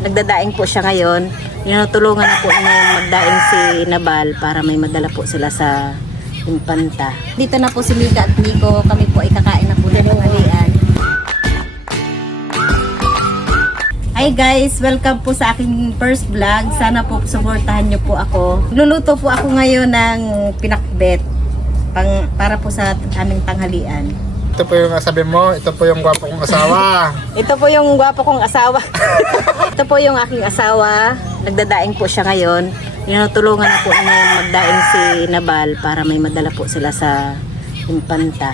Nagdadaing po siya ngayon. Tinutulungan na po niya yung magdaing si Nabal para may madala po sila sa Impanta. Dito na po si Mika at Nico. Kami po ay kakain na po ng halian. Hi guys! Welcome po sa aking first vlog. Sana po suportahan niyo po ako. Luluto po ako ngayon ng pinakbet pang, para po sa aming tanghalian. Ito po yung sabi mo, ito po yung gwapo kong asawa. Ito po yung gwapo kong asawa. Ito po yung aking asawa. Nagdadaing po siya ngayon. Tinutulungan na po niya yung magdaing si Nabal para may madala po sila sa Impanta.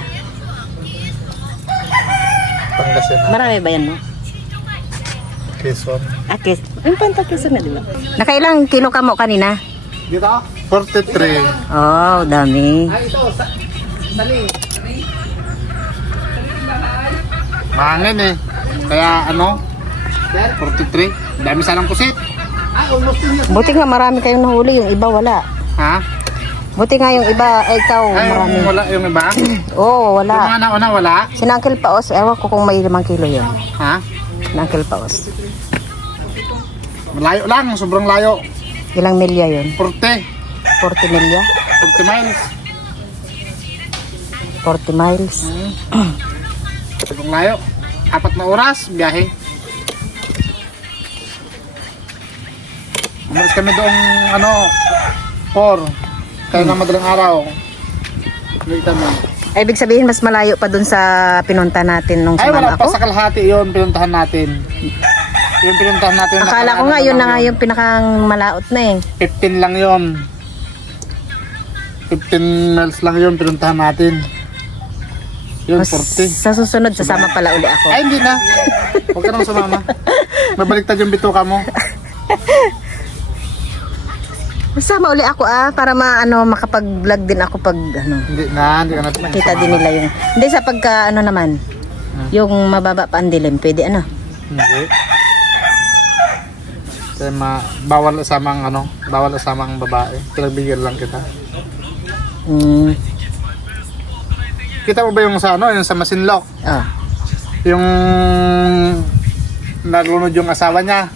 Pangasinan, Marami ba yan, no? Quezon. Akis. Impanta Quezon na, di ba? Nakailang kilo ka mo kanina? Dito? 43. Oh, dami. Mahangin eh. Kaya ano? 43. Dami sanang pusit. Buti nga marami kayong nahuli, yung iba wala. Ha? Buti nga yung iba, eh, ikaw, Ay, marami. yung wala yung iba? Oo, oh, Yung wala. mga nauna wala? Si Uncle Paos, ewan ko kung may limang kilo yun. Ha? Si Uncle Paos. Malayo lang, sobrang layo. Ilang milya yun? 40. 40 milya? 40 miles. 40 miles. Sobrang layo. Apat na oras, biyahe. Umalis kami doong ano, 4. Kaya na madaling araw. Nakita mo. Ay, ibig sabihin, mas malayo pa dun sa pinunta natin nung Ay, sumama wala pa ako? sa kalahati yun, pinuntahan natin. Yung pinuntahan natin. Akala ko nga, yun na nga yung pinakang malaot na eh. 15 lang yun. 15 miles lang yun, pinuntahan natin. Yun, Mas- 40. Sa susunod, sasama pala uli ako. Ay, hindi na. Huwag ka nang sumama. Mabaliktad yung bituka mo. Sasama uli ako ah, para maano makapag-vlog din ako pag ano. Hindi na, hindi ka natin Makita din nila yung... Hindi, sa pagka ano naman, yung mababa pa ang dilim, pwede ano. Hindi. Kaya ma, bawal sama ang ano, bawal sama ang babae. Pinagbigyan lang kita. Mm. Kita mo ba yung sa ano, yung sa Masinloc? Ah. Yung nalunod yung asawa niya.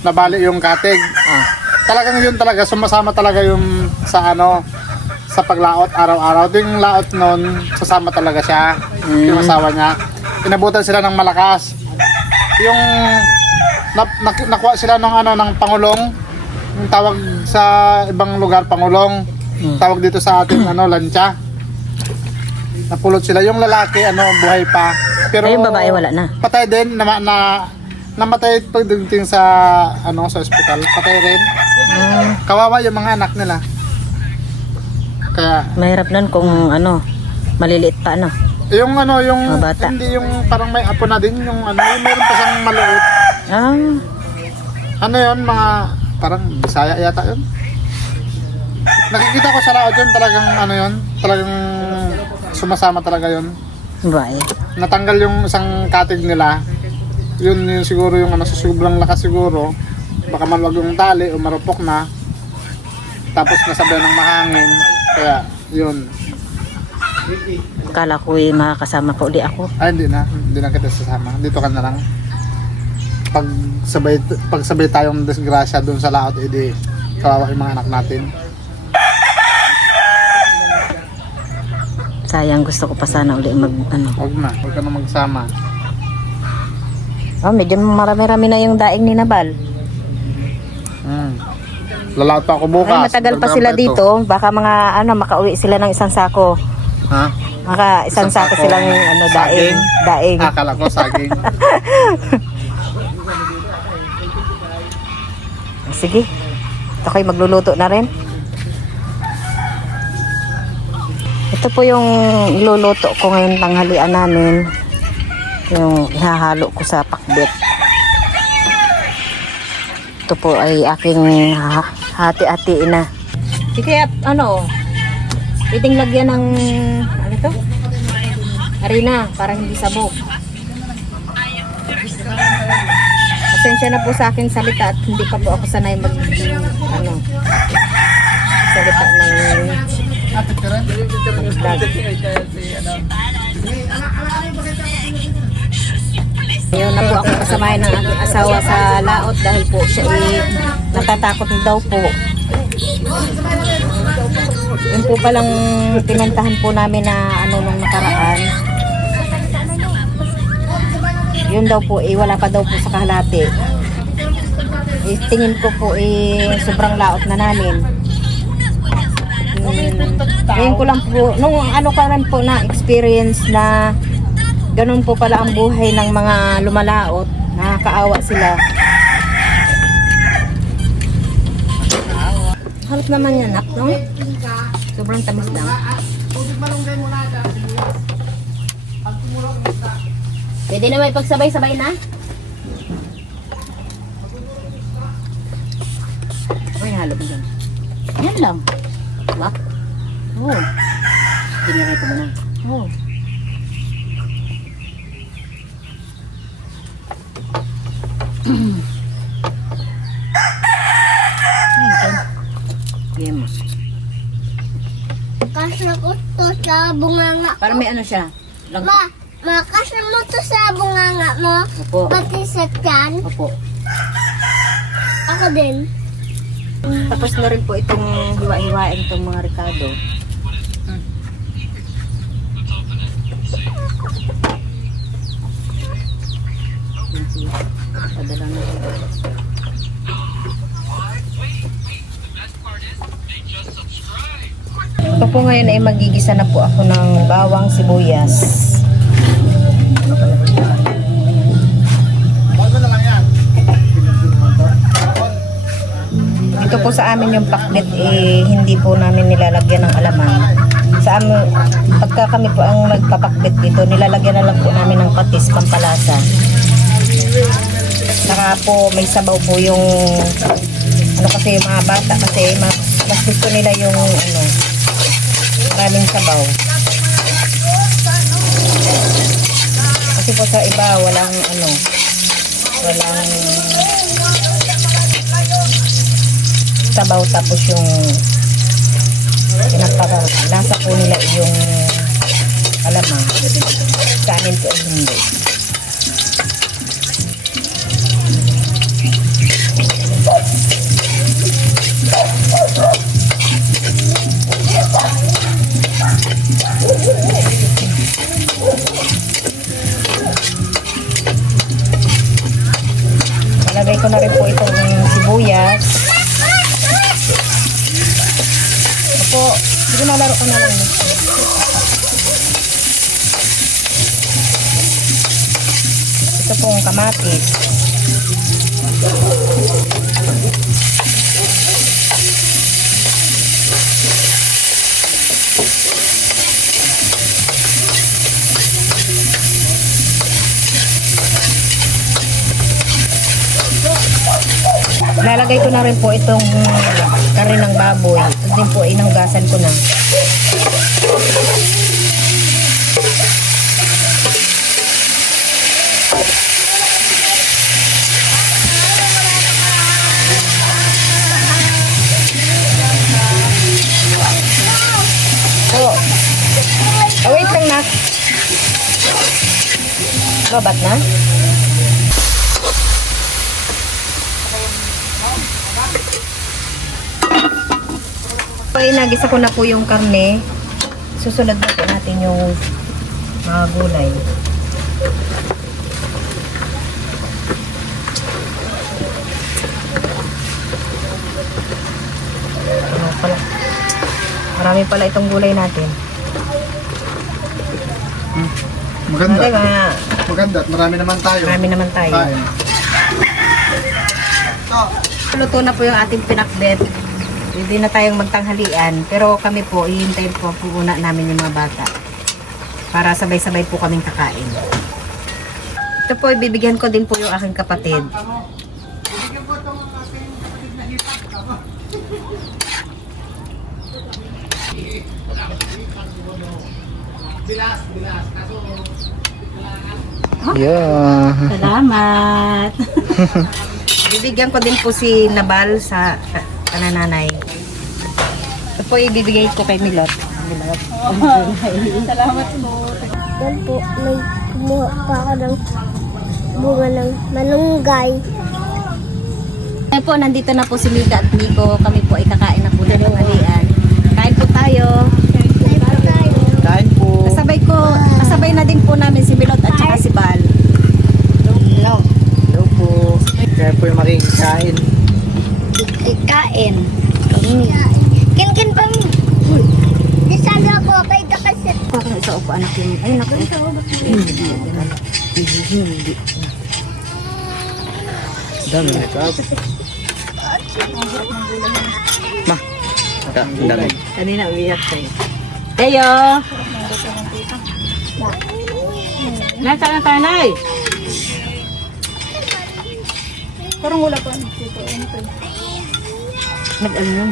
Nabali yung katig. Ah. Talagang yun talaga, sumasama talaga yung sa ano, sa paglaot araw-araw. Ito yung laot nun, sasama talaga siya, yung asawa niya. Inabutan sila ng malakas. Yung na, nak- nakuha sila ng ano ng pangulong, yung tawag sa ibang lugar pangulong. Tawag dito sa atin ano lancha. Napulot sila yung lalaki ano buhay pa. Pero Ay, yung babae wala na. Patay din na, na namatay pagdating sa ano sa ospital. Patay rin. Mm. Kawawa yung mga anak nila. Kaya Mahirap nun kung ano, maliliit pa ano. yung ano yung Mga bata. hindi yung parang may apo na din yung ano yung meron pa siyang maliit. Ah, Ano yun mga parang Bisaya yata yun. Nakikita ko sa laot yun talagang ano yun talagang sumasama talaga yun. babae. natanggal yung isang katig nila. Yun yung siguro yung ano sa sobrang lakas siguro. Baka maluwag yung tali o marupok na. Tapos nasabay ng mahangin. Kaya yun. Akala ko eh, makakasama pa uli ako. ay hindi na. Hindi na kita sasama. Dito ka na lang. Pag sabay pag sabay tayong disgrasya dun sa laot edi kawawa yung mga anak natin Sayang, gusto ko pa sana uli mag ano. wag na wag ka na magsama Oh, medyo marami-rami na yung daing ni Nabal. hmm. lalaot pa ako bukas Ay, matagal pa sila ito. dito. Baka mga ano, makauwi sila ng isang sako. ha Maka isang, Isang sako, sako silang ano, daing. saging? Daing. akala ko saging Sige. Ito kayo magluluto na rin. Ito po yung luluto ko ngayon tanghalian namin. Yung ihahalo ko sa pakbet. Ito po ay aking ha- hati-hatiin na. Kaya ano, pwedeng lagyan ng ano to? Harina, parang hindi sabog. Pasensya na po sa aking salita at hindi pa po ako sanay mag ano salita ng vlog. Ayaw na po ako kasamahin ng aking asawa sa laot dahil po siya eh, natatakot na daw po. Yun po palang pinantahan po namin na ano nung nakaraan. Yun daw po eh, wala pa daw po sa kahalati. Eh, tingin ko po eh, sobrang laot na namin. Ngayon ko lang po, nung ano ka rin po na experience na ganun po pala ang buhay ng mga lumalaot. Nakakaawa sila. Harap naman yan, nak, no? Sobrang tamis lang. Pwede na may pagsabay-sabay na? Uy, halo mo dyan. Yan lang. Oo. Oh. Tinira ko muna. Oo. Oh. Mo. Kasya ko to sa bunganga. Para may ano siya. Lang. Ma, makasya mo to sa bunganga mo. Opo. Pati sa tiyan. Opo. Ako din. Tapos na rin po itong hiwa-hiwain itong mga Ricardo. Yan siya. Ito. Ito po ngayon ay magigisa na po ako ng bawang sibuyas. Dito po sa amin yung pakbet eh hindi po namin nilalagyan ng alamang. Sa amin, pagka kami po ang nagpapakbet dito, nilalagyan na lang po namin ng patis, pampalasa. Saka po may sabaw po yung ano kasi yung mga bata kasi mas, mas gusto nila yung ano maraming sabaw. Kasi po sa iba walang ano walang sabaw tapos yung lasa po nila yung alamang sa amin po hindi Nalagay ko na rin po itong sibuyas Opo, sige na laro ka na lang. Ito pong kamatis. Lalagay ko na rin po itong kari ng baboy. Ito din po inahugasan ko na. Babat na? Okay, nagisa ko na po yung karne. Susunod na po natin yung mga gulay. Ano pala? Marami pala itong gulay natin. Maganda. Ate, mga Maganda. at Marami naman tayo. marami naman tayo. Kain. Luto na po yung ating pinakbet. Hindi na tayong magtanghalian. Pero kami po, ihintayin po po una namin yung mga bata. Para sabay-sabay po kaming kakain. Ito po, ibibigyan ko din po yung aking kapatid. Yeah. Salamat! Bibigyan ko din po si Nabal sa kanananay. Ito po ibibigay ko kay Milot. Milot. Yan po, may kumuha pa ako ng bunga ng malunggay. Ngayon po, nandito na po si Mika at Nico. Kami po ay kakain na po na yung alian. Kain po tayo. Kain po. Kasabay ko, kasabay na din po namin si Milot at saka si Bal. No. Hello po. Kaya po yung makikain. Kain. Kin-kin pa mo. Di sana ako kay kasi. Na isa upo anak yung, ay naku. Hindi, hindi, hindi. Dami nito. Ma. Ang dami. Kanina umiyak tayo. Tayo! Nasa na tayo, Nay? Parang wala pa. Nag-ano yun?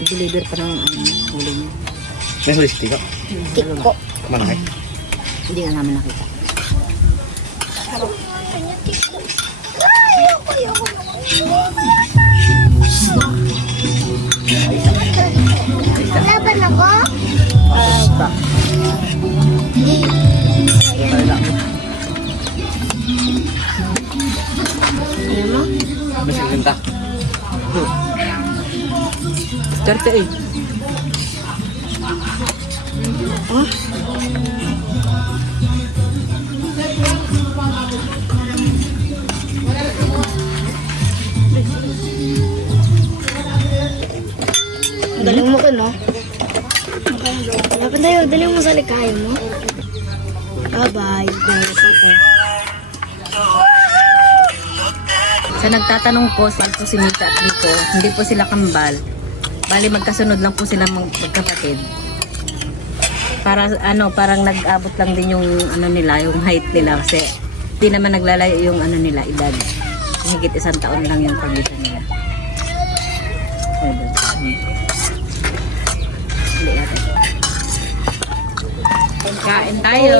Nag-deliver pa ng ano, huli niya. May holistic ka? Tiko. Malaki. Hindi nga namin nakita. Laban ako? Basta. Mas ganda. Karte eh. Galing mo ko, no? Tayo, dali mo sa likaya mo. Bye-bye. Sa nagtatanong po, saan po si Mika at Nico, hindi po sila kambal. Bali magkasunod lang po sila mag- magkapatid. Para ano, parang nag-abot lang din yung ano nila, yung height nila kasi hindi naman naglalayo yung ano nila, edad. Higit isang taon lang yung pagitan nila. Kain tayo.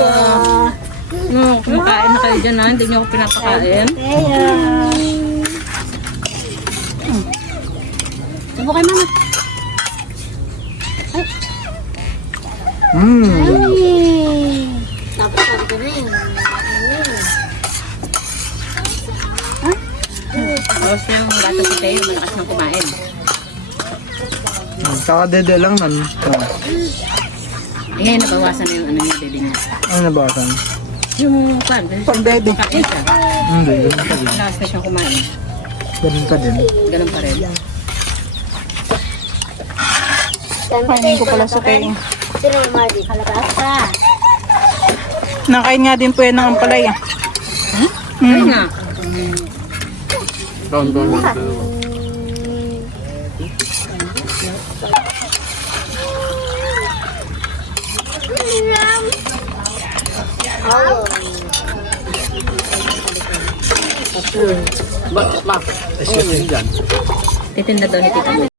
No, kumakain na kayo dyan ha. Hindi niyo ako pinapakain. Sabo kay mama. Mmm. Tapos sabi ko na yun. Tapos yung bata si Tayo, malakas na kumain. Kakadede lang nan. Oh. Eh, ngayon nabawasan na yung ano niya, baby niya. Ano nabawasan? Yung pan, Pag daddy. kain siya. Hindi, ganun pa din. Na siyang kumain. Ganun pa din. Ganun pa rin. Kainin ko pala sa kain. Sino yung Marty? Kalabasa. Nakain nga din po yan ng ampalaya. Ay nga. Kaun ko. Ba, ma. Excuse me dyan. Titinda daw ni Tita.